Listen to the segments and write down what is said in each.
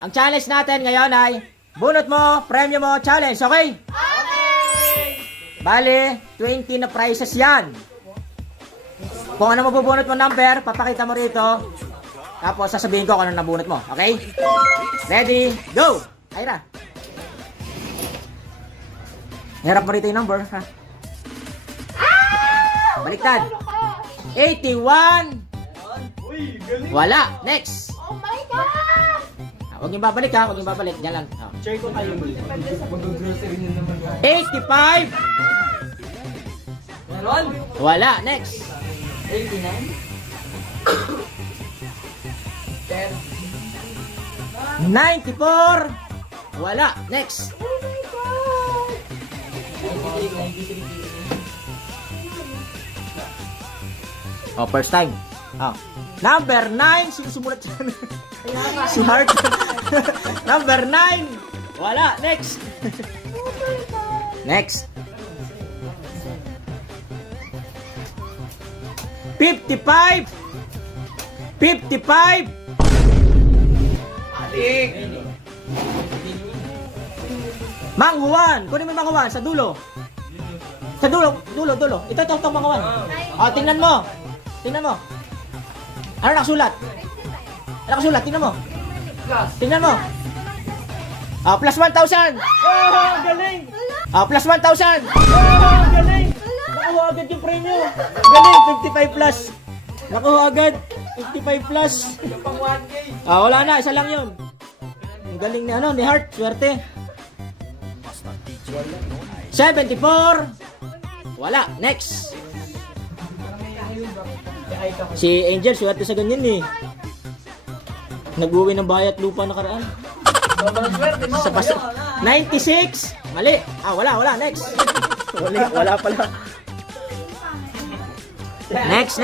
Ang challenge natin ngayon ay bunot mo, premyo mo, challenge, okay? Okay! Bali, 20 na prizes yan. Kung ano mabubunot mo number, papakita mo rito. Tapos sasabihin ko kung ano nabunot mo, okay? Ready, go! Ira. Hirap mo rito yung number, ha? Baliktad. 81. Wala. Next. Oh my God! Huwag niyong babalik ha, huwag niyong babalik. Diyan lang. Oh. Share ko tayo muli. 85. Meron? Wala. Next. 94. Wala. Next. Oh my God! Oh, first time. Oh. Number 9. Sino sumulat dyan? Si Heart. Number 9. Wala. Next. Oh my God! Next. 55. 55. Atik! Mang Juan. Kunin mo yung Mang Juan sa dulo. Sa dulo. Ito, Mang Juan. Oh, tingnan mo. Tingnan mo. Ano nakasulat? Ano nakasulat? Tingnan mo. Tingnan mo. Ah, plus 1,000. Oh, galing. Ah, plus 1,000. Oh, galing. Nakuha agad yung premyo. Galing, 55 plus. Nakuha agad, 55 plus. Pang 1K! Ah, wala na, isa lang yun. Ang galing ni ni Heart, swerte. 74. Wala, next. Si Angel, swerte sa ganyan eh. Nag-uwi ng bayat lupa nakaraan. Sobrang swerte mo! Sa paso. 96. Mali. Ah, wala, next. Wala pala. Next.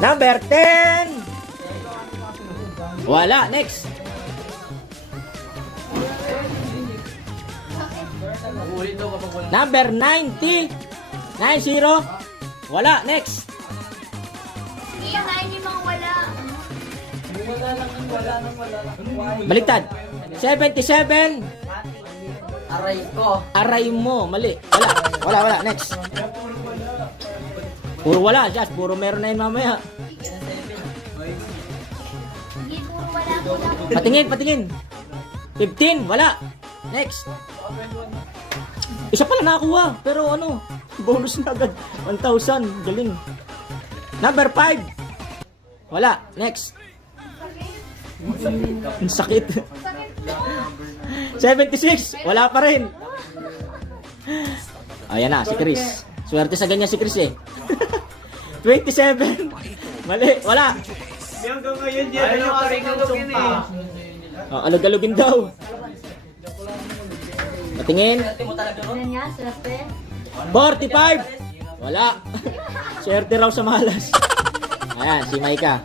Number 10. Wala, next. Number 90. 90. Wala, next. Yung 9 yung mga wala. Baliktad. 77. Aray ko! Aray mo, mali. Wala, next. Puro wala, Josh. Puro meron na yun mamaya. Hindi, puro wala. Patingin. 15, wala. Next. Isa pala nakakuha, pero ano, bonus na agad. 1,000, galing. Number 5. Wala, next. Ang sakit. 76, wala pa rin. Ayan na, si Chris. Swerte sa ganyan si Chris eh. 27, mali, wala. Hanggang ngayon dyan, ayaw ka rin ng sumpa. Oh, alug-alugin daw. Patingin. Ano nga, swerte? 45. Wala. Swerte raw sa malas. Ayan, si Maika.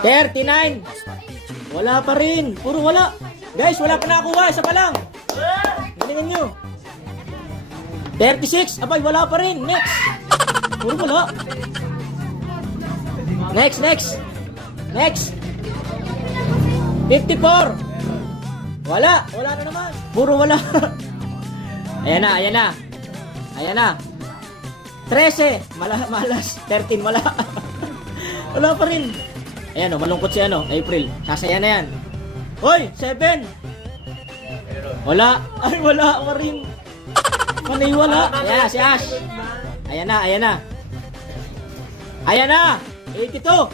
39. Wala pa rin. Puro wala. Guys, wala pa nakuha. Isa pa lang. Galingan nyo. 36. Abay, wala pa rin. Next. Puro wala. Next. 54. Wala na naman. Puro wala. Ayan na. 13. Malas. 13. Wala. Wala pa rin. Ayan o, malungkot si April. Sasaya na yan. Hoy, 7. Wala. Ay, wala pa rin. Panay wala. Ayan, si Ash. Ayan na. 82.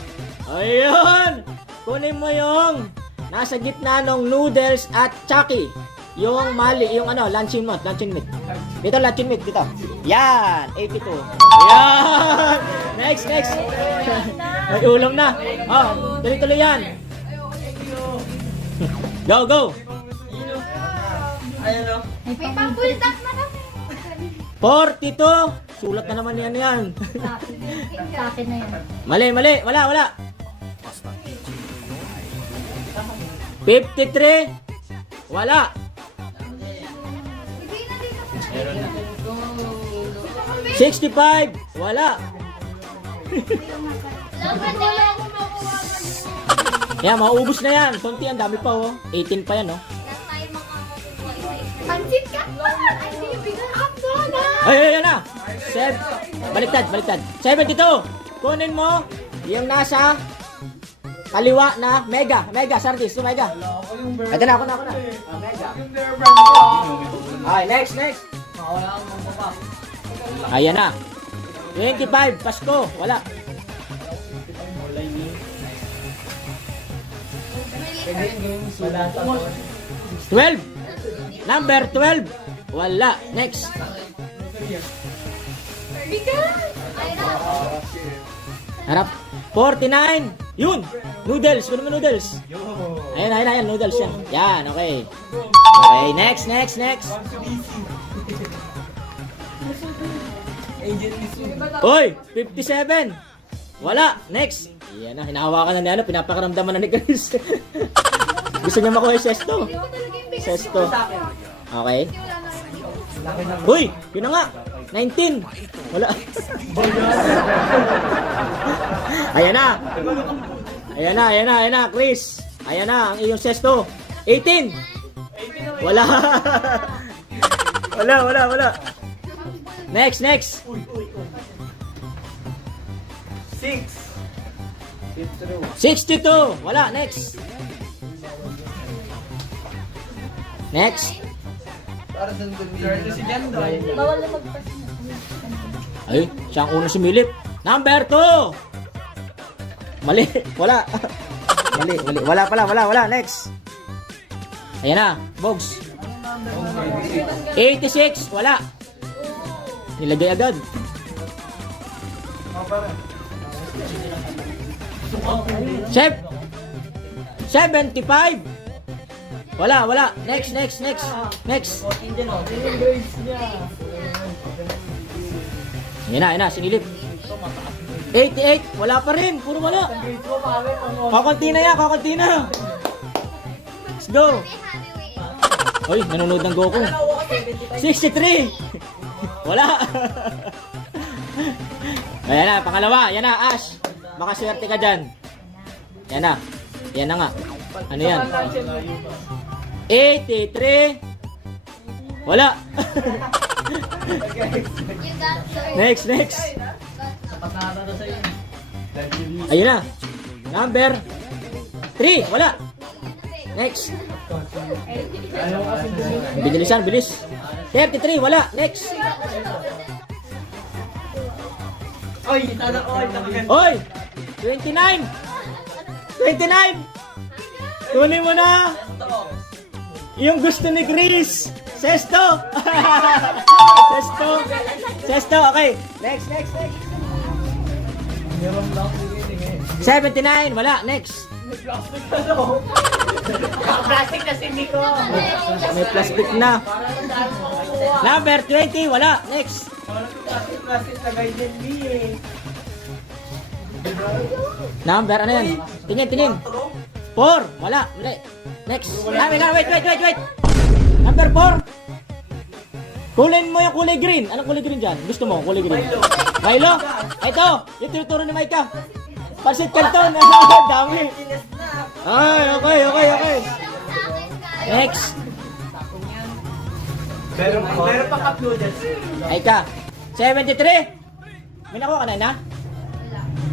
Ayun. Kunin mo yung nasa gitna ng noodles at Chucky. Yung mali, yung luncheon meat. Dito, luncheon meat, dito. Yan, 82. Yan. Next. May ulam na. Oh, tuloy yan. Go. Ayan o. May pang-full tank na kami. 42. Sulat na naman yan. Sa akin na yan. Mali. Wala. 53. Wala. 65. Wala. Wala akong makuha ngayon. Yan, mauubos na yan. Konti, ang dami pa oh. 18 pa yan oh. Last time makakuha isa-isa. Pansit ka! Ay, hindi yung bigyan up na! Ay, yan na. Baliktad, baliktad. 72. Kunin mo yung nasa kaliwa na mega. Mega, Sardis. Yung mega. Ito na, ako na. Mega. Ay, next. Makawala ang mga pa. Ayan na. 25, Pasko. Wala. Pwede yung gawin sulat. 12. Number 12. Wala. Next. Bigat! Ay, na! Harap. 49. Yun. Noodles. Kunin mo noodles. Ayan. Noodles yan. Yan, okay. Okay, next. Agent Isu. Oy, 57. Wala. Next. Yan na, hinahawakan na ni ano, pinapakaramdaman na ni Chris. Gusto niya makuha yung sesto. Hindi mo talaga yung bigat. Sesto. Okay. Wala na yun. Laki na. Uy, yun na nga. 19. Wala. Ayan na, Chris. Ayan na, ang iyong sesto. 18. Wala. Wala. Next. 6. 62. Wala. Next. Para doon si Jandoy. Bawal na magpas. Ay, siya ang unang sumilip. Number 2. Mali. Wala. Mali. Wala. Next. Ayan na. Bogs. 86. Wala. Nilagay agad. Chef. 75. Wala. Next. Ayan na. Sinilip. 88. Wala pa rin. Puro wala. Kakunti na. Let's go. Hoy, nanonood ng Goku. 63. Wala. Ayan na, pangalawa. Yan na, Ash. Makaswerte ka dyan. Yan na. Yan na nga. Ano yan? 83. Wala. You got your... Next. Patara na sa'yo. Ayun na. Number 3. Wala. Next. Bilis. 33. Wala. Next. Oy, sana oy. Talagang. Oy! 29! Kunin mo na! Yung gusto ni Chris! Sesto! Okay. Next. 79! Wala. Next. Plastic na si Nico. May plastic na. Number 20! Wala. Next. Plastic na guide me eh. Number ano yan? Tingin. 4! Wala. Mali. Next. Wait. Number 4! Kulin mo yung kulay green. Anong kulay green dyan? Gusto mo kulay green? Milo? Ito! Yung tinuturo ni Micah. Pansit Canton. Dami. Ay, okay. Next. Meron pa uploaded. Micah. 73. May nakuha ka na?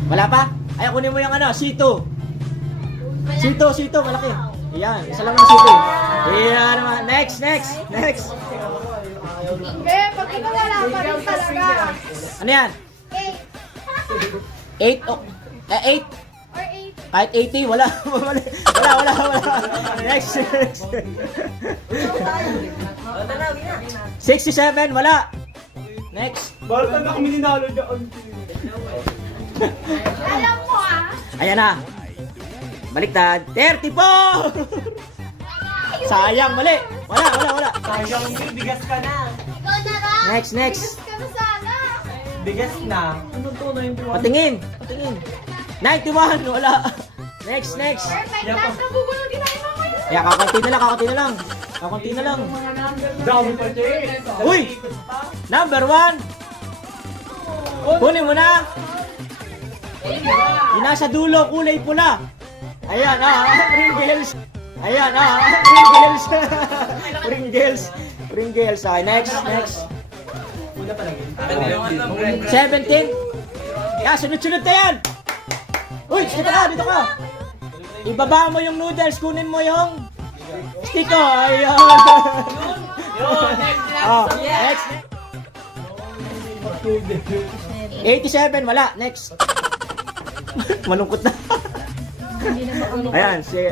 Wala pa? Ay, kunin mo yung ano, C2. C2, malaki. Ayan, isa lang ng C2. Ayan naman. Next. Pag ito wala pa rin talaga. Ano yan? 8. 8. Or 8. Kahit 80, wala. Wala. Next. 67, wala. Next. Balta na kami ninalo dyan. Alam mo Ayan na. Baliktad. 34! Sayang, mali. Wala. Sayang, bigas ka na. Ikaw na lang. Next. Bigas ka na sana. Bigas na. Ano to na yung Patingin. 91, wala. Next. Perfect. Last na bubuno din tayo mga kuya. Kaya kakunti na lang. Dami pa dyan. Uy! Number 1. Kunin mo na. Yung nasa dulo, kulay pula. Ayan, Pringles. Ayan, Pringles. Pringles. Okay, next. Una pa lang yun. 17. Yeah, sunod-sunod na yan. Uy, dito ka. Ibaba mo yung noodles, kunin mo yung stick ko. Ayan. Next. 87, wala. Next. Malungkot na. Ayan, si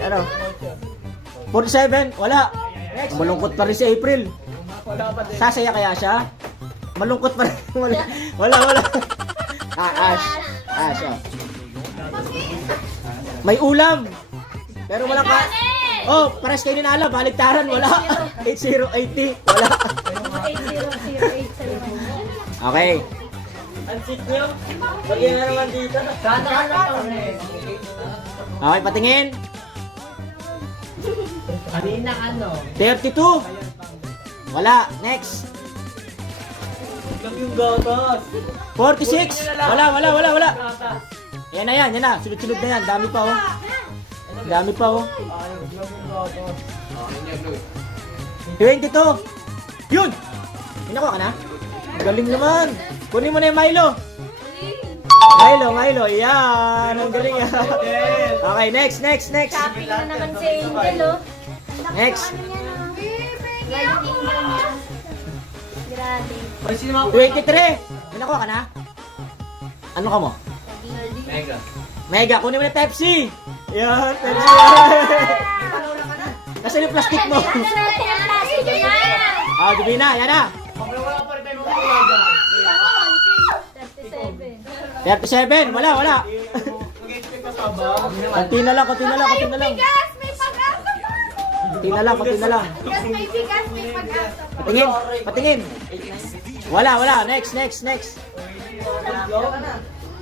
47, wala. Malungkot pa rin si April. Sasaya kaya siya? Malungkot pa rin. Wala. Ash. May ulam. Pero walang ka... Oh, pares kayo ninala. Baligtaran, wala. 8080, wala. 8008 sa lima. Okay. Ang sit nyo. Lagyan na naman dito. Okay, patingin. Kanina 32. Wala. Next. Lang yung gatas. 46. Wala. Gatas. Yan na. Sunod-sunod na yan. Dami pa, oh. Dami pa, oh. Ayun, lang yung gatas. 22. Yun. Pinakuha ka na? Galing naman. Kunin mo na yung Milo. Milo. Yan. Ang galing yan. Okay, next. Shopping na naman si Angel, oh. Next. Galing Angel niya. Grabe. 23. Pinakuha ka na? Ano ka mo? Mega. Kunin mo na Pepsi. Yan, Pepsi. Nasaan yung plastic mo? Ano natin ang plastic niya? Ah, Divina, yan na. Wala pa rin tayo magkakaga. 37, wala. Mag-expect ka pa ba? Konti na lang. Bigas! May pag-asa pa! Konti na lang. Bigas, may bigas, may pag-asa pa! Patingin. Wala. Next.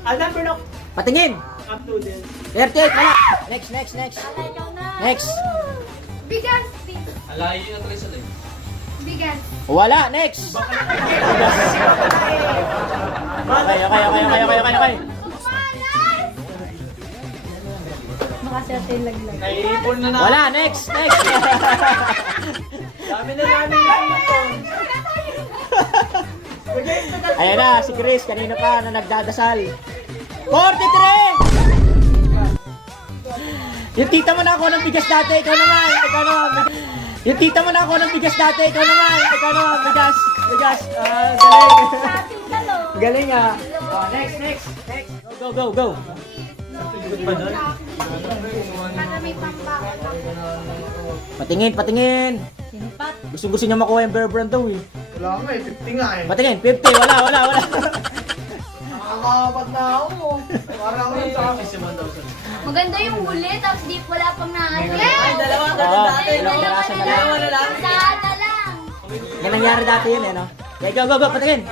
Number no. Patingin. Up to this. 38, wala. Next. Next. Bigas! Alayo yung natuloy sa live. Bigas! Wala. Next. Okay. Malas! Makaserte yung laglag. Naiipon na. Wala. Next. Dami na namin naiipon. Ayan na, si Chris. Kanina pa na nagdadasal. 43! Yung tita mo na ako ng bigas dati, ikaw naman. Yung tita mo na ako ng bigas dati, ikaw naman. Bigas. Galing. Shopping ka, no? Galing ah. Next. Go. Para may pampakot ako. Patingin. Sinipat. Gusto niya makuha yung Bear Brand daw eh. Wala nga 50 nga Patingin, 50. Wala. Nakakapat na ako. Parang ako sa akin. Maganda yung huli, tapos di wala pang naano. Ay, dalawa ka Oo, na dati. dalawang piraso na lang. Sada lang. Yan nangyari dati yun eh, no? Okay, go, patingin.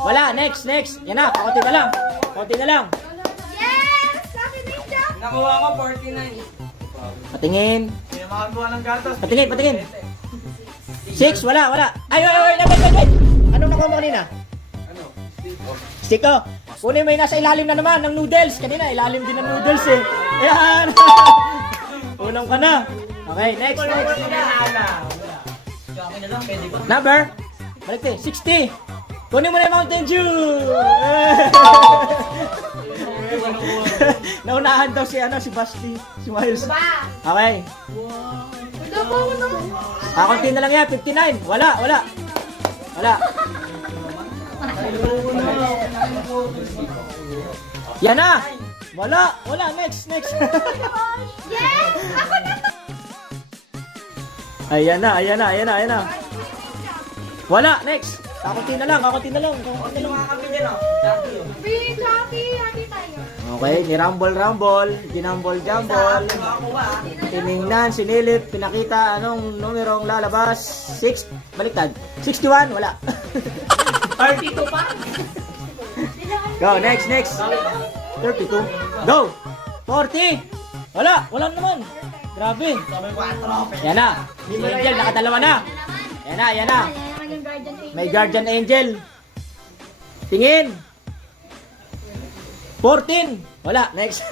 Wala, next. Yan na, konti na lang. Yes! Sabi ni Jack! Nakuha ko 49. Patingin. Kaya makakuha ng gatas. Patingin. 6, wala. Ay, wait. Anong nakuha mo kanina? Stick ko. Kunin mo yung nasa ilalim na naman ng noodles. Kanina, ilalim din ng noodles eh. Ayan. Unang ka na. Okay, next. Number? Balik 60. Kunin mo na yung Mountain Dew. Naunahan daw si Basti. Si Miles. Ba? Okay. Wala pa ako na. Kakunti na lang yan. 59. Wala. Yan na. Wala. Next. Yes! Ako na to! Ayan na. Wala. Next. Kakunti na lang. Big Jackie, hati tayo. Okay. Ni-rumble. Ginambol-jambol. Tiningnan, sinilip, pinakita anong numerong lalabas. 6. Baliktad. 61. Wala. 32 pa? Go. Next. 32. Go. 40. Wala naman. Grabe. Yan na. Si Angel, nakadalawa na. Yan na. Ayan naman yung guardian angel. May guardian angel. Tingin. 14. Wala. Next.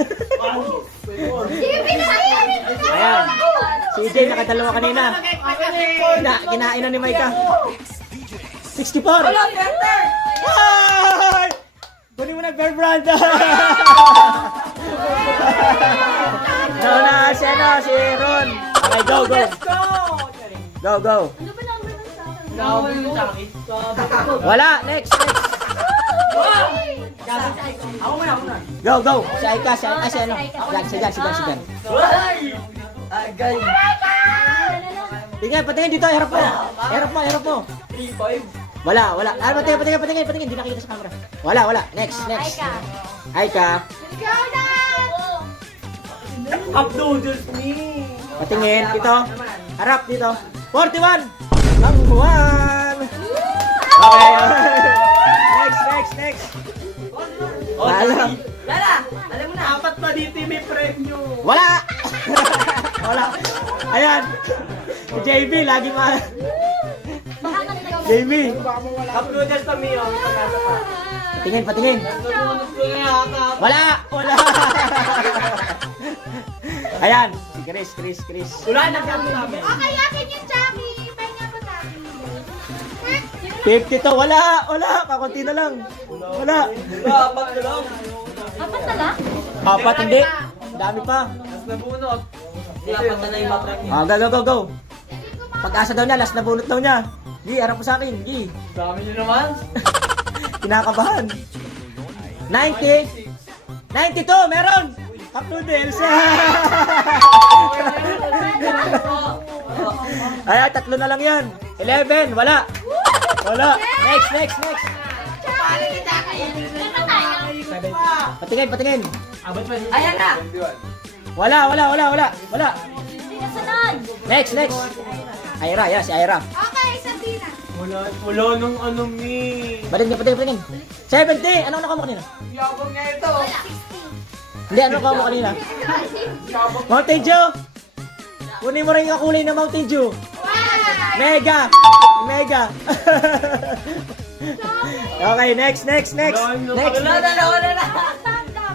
Ayan. Si EJ nakadalawa kanina. Kinain na ni Micah. 64. Wala, Berter! Ay! Kunin mo na, Bear Brand. Nauna si Ron. Okay, go. Go. Wala, next. Go. Si Aika, si ano. Sigan. Agay. Tingnan, patingin dito, harap mo. 3-5. Wala. Ah, patingin. Hindi nakikita sa camera. Wala. Next. Aika. Let's go, Dad! Cup noodles ni. Patingin, dito. Harap dito. 41. Mang Juan. Okay. Next. Wala. Alam mo na. Apat pa dito may premyo. Wala. Ayan. Si JB, lagi JB. Cup noodles pa Mio. Patingin. Wala. Ayan. Si Chris. Wala na kami namin. Okay, akin yung Jackie. Pahinga ko, Jackie. 50 to. Wala. Kakunti na lang. Wala. Apat na lang. Apat na lang? Apat hindi. Dami pa. Mas nabunot. Di apat na lang yung mapremyo. Go. Pag-asa daw niya, last na bunot daw niya. Gi, harap mo sa akin. Gi. Dami nyo naman. Kinakabahan. 90. 92, meron. Cup noodles. Ay, tatlo na lang yan. 11, wala. Next. Patingin. Ayan na. Wala. Sinasunod. Next. Ira, si Ira. Okay, Sabrina. Wala nung ano mi. Patingin. 70, ano nakuha mo kanina? Yabang nga ito. Wala. Hindi, ano nakuha mo kanina? Mountain Dew. Kunin mo rin yung kulay na Mountain Dew. Mega. Okay, next. Wala na.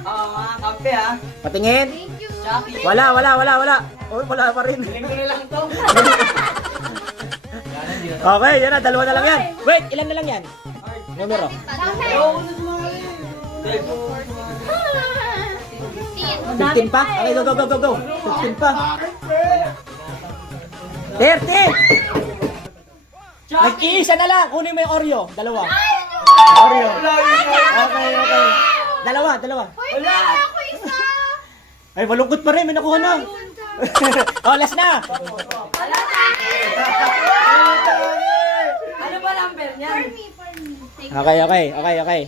Oo nga, kape ha. Patingin. Thank you. Wala. Oh, wala pa rin. Tingin ko na lang to. Okay, yan na, dalawa na lang yan. Wait, ilan na lang yan? Numero. Okay. 15 pa? Okay, go. 15 pa. 30! Nag-iisa na lang. Kunin mo yung Oreo. Dalawa. Oreo. Okay. Dalawa. Wala ako isa. Ay, malungkot pa rin. May nakuha na. Oh, last na. Wala sa akin. Ano ba number niya? For me. Thank you. Okay.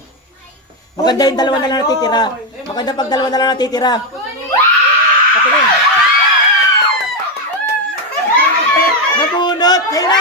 Maganda yung dalawa na lang natitira. Maganda pag dalawa na lang natitira. Patingin. Nabunot! Kayo na!